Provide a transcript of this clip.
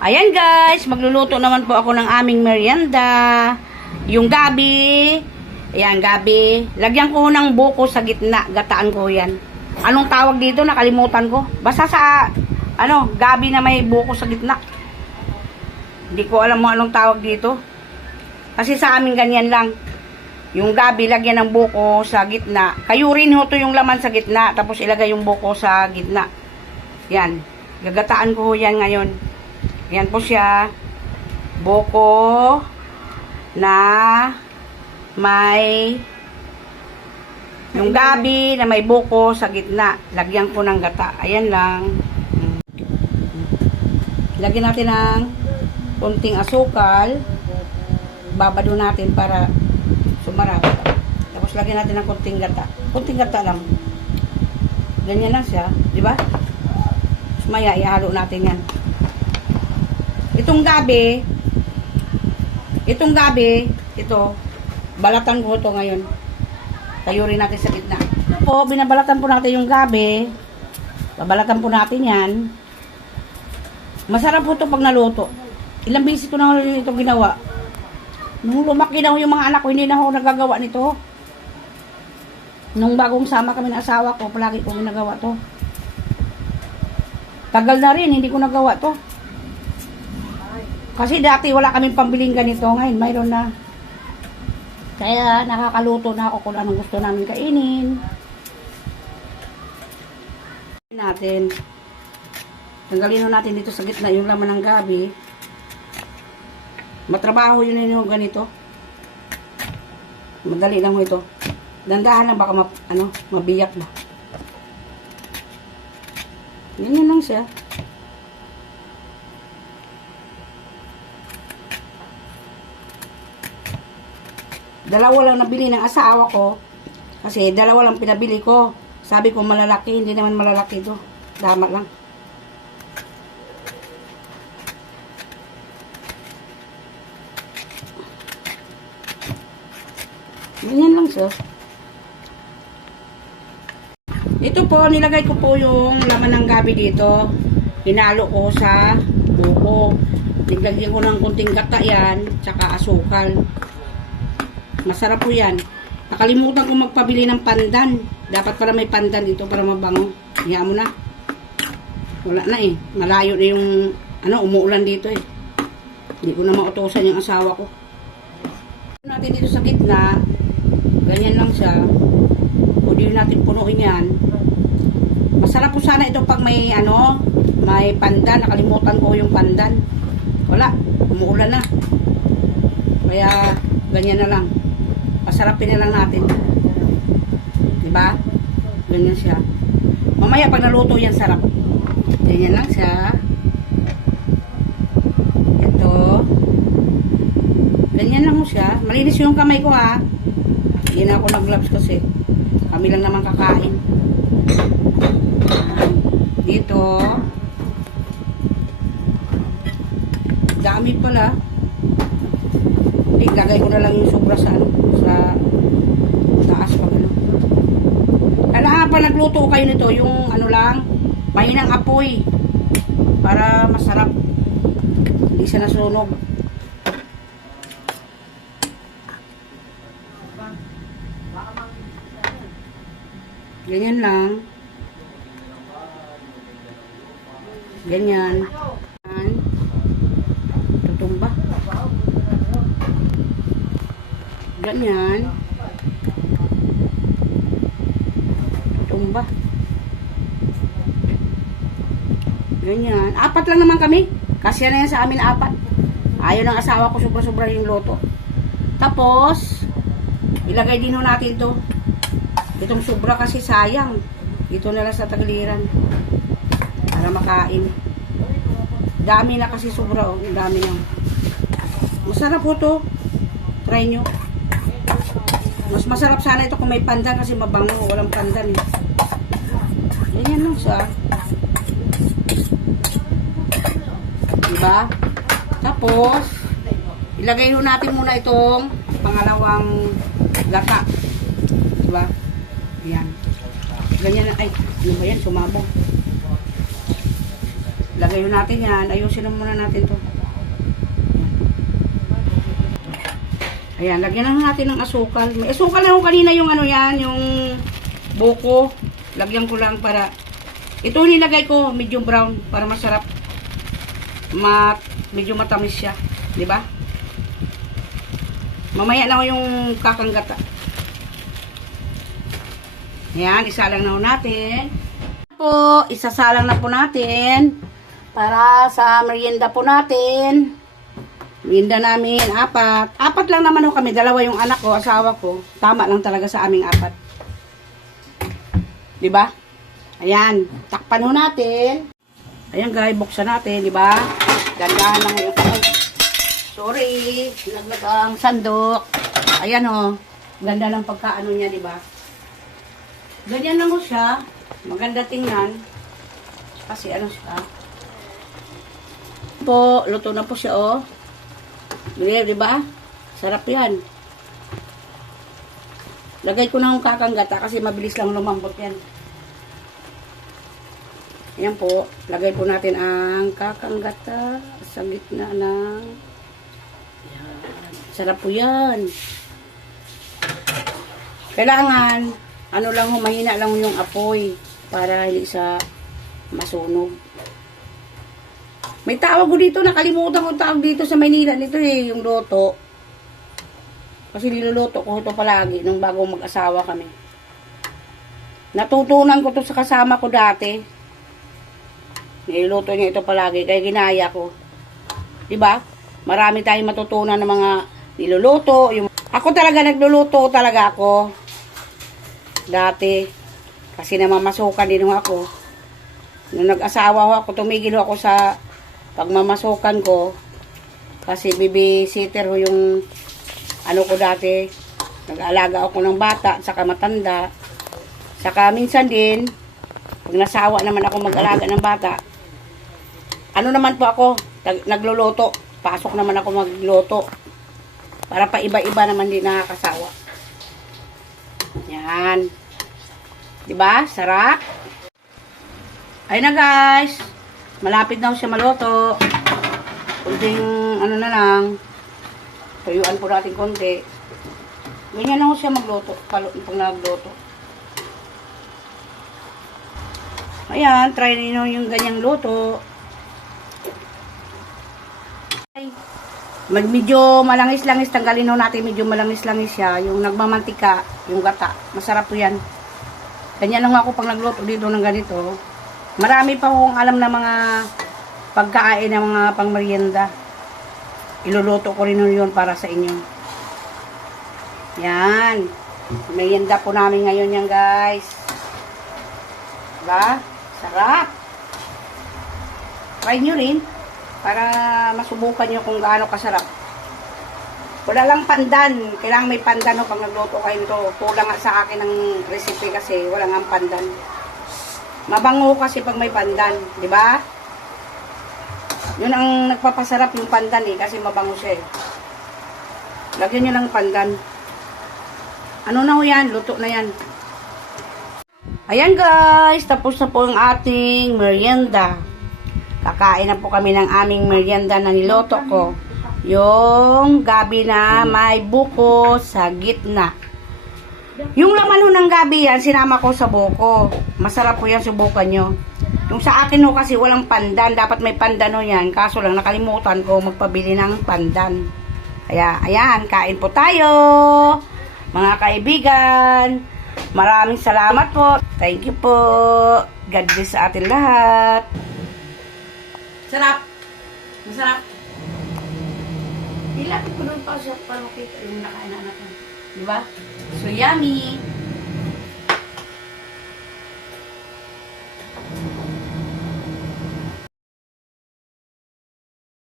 Ayan guys, magluluto naman po ako ng aming merienda. Yung gabi, ayan gabi, lagyan ko ng buko sa gitna, gataan ko yan. Anong tawag dito? Nakalimutan ko. Basta sa, ano, gabi na may buko sa gitna. Hindi ko alam mo anong tawag dito. Kasi sa amin ganyan lang. Yung gabi, lagyan ng buko sa gitna. Kayurin ho to yung laman sa gitna, tapos ilagay yung buko sa gitna. Yan. Gagataan ko yan ngayon. Yan po siya. Buko na may yung gabi na may buko sa gitna. Lagyan ko ng gata. Ayan lang. Lagyan natin ng konting asukal. Babado natin para sumarap. Tapos lagyan natin ng konting gata. Konting gata lang. Ganyan lang siya. Di ba? Tapos maya, ihalo natin yan. Itong gabi, itong gabi, ito, balatan ko ito ngayon. Tayurin natin sa gitna. Po, binabalatan po natin yung gabi. Babalatan po natin yan. Masarap po ito pag naluto. Ilang beses ko na rin ito ginawa. Nung lumaki na yung mga anak ko, hindi na ako nagagawa nito. Nung bagong sama kami ng asawa ko, palagi ko ginagawa to. Tagal na rin, hindi ko nagawa to. Kasi dati wala kaming pambiling ganito. Ngayon, mayroon na. Kaya nakakaluto na ako kung anong gusto namin kainin. Natin. Tanggalin natin dito sa gitna yung laman ng gabi. Matrabaho yun yung ganito. Madali lang ito. Dandahan lang baka ma, ano, mabiyak ba. Ganyan lang siya. Dalawa lang nabili ng asawa ko. Kasi dalawa lang pinabili ko. Sabi ko malalaki, hindi naman malalaki ito. Dama lang. Ganyan lang siya. Ito po, nilagay ko po yung laman ng gabi dito. Hinalo ko sa buko. Niglagyan ko ng kunting gata yan, tsaka asukal. Masarap po yan. Nakalimutan ko magpabili ng pandan. Dapat para may pandan dito para mabango. Hiya mo na. Wala na eh. Malayo na yung ano, umuulan dito eh. Hindi ko na mautosan yung asawa ko. Natin dito sa gitna. Ganyan lang siya. Pwede natin punuin yan. Masarap po sana ito pag may ano, may pandan. Nakalimutan ko yung pandan. Wala. Umuulan na. Kaya ganyan na lang. Pasarapin na lang natin. Diba? Ganyan siya. Mamaya pag naluto yan, sarap. Ganyan lang siya. Ito. Ganyan lang siya. Malinis yung kamay ko ha. Hindi na ako nag-gloves kasi. Kami lang naman kakain. Dito. Dami pala. Hindi, gagay ko na lang yung sobra sa ano, sa taas pag ano. Pa nagluto kayo nito, yung ano lang, mahinang apoy. Para masarap. Hindi siya nasunog. Ganyan lang. Ganyan. Yan. Ganyan. Tutumba. Ganyan. Apat lang naman kami. Kasi na yan sa amin apat. Ayaw ng asawa ko sobra-sobra yung loto. Tapos, ilagay din ho natin to. Itong sobra kasi sayang. Dito na lang sa tagliran. Para makain. Dami na kasi sobra oh. Dami lang. Masarap po to. Try nyo. Mas masarap sana ito kung may pandan kasi mabango. Walang pandan eh. Ganyan lang siya. Diba? Tapos, ilagay ho natin muna itong pangalawang gata. Diba? Yan. Ganyan na. Ay, ano ba yan? Sumabog. Lagay yun natin yan. Ayusin na muna natin to. Ayan, lagyan na natin ng asukal. May asukal na ako kanina yung ano yan, yung buko. Lagyan ko lang para... Ito nilagay ko, medium brown, para masarap. Ma medyo matamis siya. Di ba? Mamaya na ako yung kakanggata. Ayan, isalang na natin. Po, isasalang na po natin para sa merienda po natin. Merienda namin, apat. Apat lang naman ho kami, dalawa yung anak ko, asawa ko. Tama lang talaga sa aming apat. ba? Ayan, takpan ho natin. Ayan guys, buksan natin, ba? Gandahan lang yung ay, Sorry, naglag ang sandok. Ayan ho. Ganda ng pagkaano niya, ba? Ganyan lang ho siya. Maganda tingnan. Kasi ano siya. Po, luto na po siya, oh. Ganyan, di ba? Sarap yan. Lagay ko na yung kakanggata kasi mabilis lang lumambot yan. Ayan po. Lagay po natin ang kakanggata sa gitna ng... Sarap po yan. Kailangan, ano lang ho, mahina lang yung apoy para hindi sa masunog. May tawag ko dito, nakalimutan ko tawag dito sa Maynila nito eh, yung loto. Kasi niluluto ko ito palagi nung bago mag-asawa kami. Natutunan ko to sa kasama ko dati. Niluluto niya ito palagi, kaya ginaya ko. 'Di ba? Marami tayong matutunan ng mga niluluto. Yung... Ako talaga nagluluto talaga ako. Dati. Kasi namamasukan din ako. Nung nag-asawa ako, tumigil ako sa pagmamasukan ko. Kasi babysitter ho yung ano ko dati. Nag-aalaga ako ng bata, saka matanda. Saka minsan din, pag nasawa naman ako mag-alaga ng bata, ano naman po ako, nagluluto. Pasok naman ako magluto. Para pa iba-iba naman din nakakasawa. Yan. 'Di ba? Sarap. Ayun na guys. Malapit ho siya maluto. Kunting ano na lang. Tuyuan po natin konti. Ganyan ho siya magluto. Pag nagluto. Ayan, try niyo yung ganyang luto. Mag medyo malangis-langis tanggalin ho natin medyo malangis-langis siya yung nagmamantika yung gata masarap po yan ganyan lang ako pag nagluto dito ng ganito marami pa akong alam na mga pagkain ng mga pangmerienda iluluto ko rin yun para sa inyo yan merienda po namin ngayon yan guys diba sarap try nyo rin para masubukan nyo kung gaano kasarap. Wala lang pandan. Kailangan may pandan no, pag nagluto kayo ito. Kulang nga sa akin ng recipe kasi wala nga pandan. Mabango kasi pag may pandan. di ba? Yun ang nagpapasarap yung pandan eh. Kasi mabango siya eh. Lagyan nyo ng pandan. Ano na ho yan? Luto na yan. Ayan guys. Tapos na po ang ating merienda. Kakain na po kami ng aming merienda na niloto ko. Yung gabi na may buko sa gitna. Yung laman ho ng gabi yan, sinama ko sa buko. Masarap po yan, subukan nyo. Yung sa akin ho kasi walang pandan. Dapat may pandan ho yan. Kaso lang nakalimutan ko magpabili ng pandan. Kaya, ayan, kain po tayo. Mga kaibigan. Maraming salamat po. Thank you po. God bless sa atin lahat. Sarap. Masarap. Ilapit ko doon pa sa para makita yung nakain na natin. Di ba? So yummy.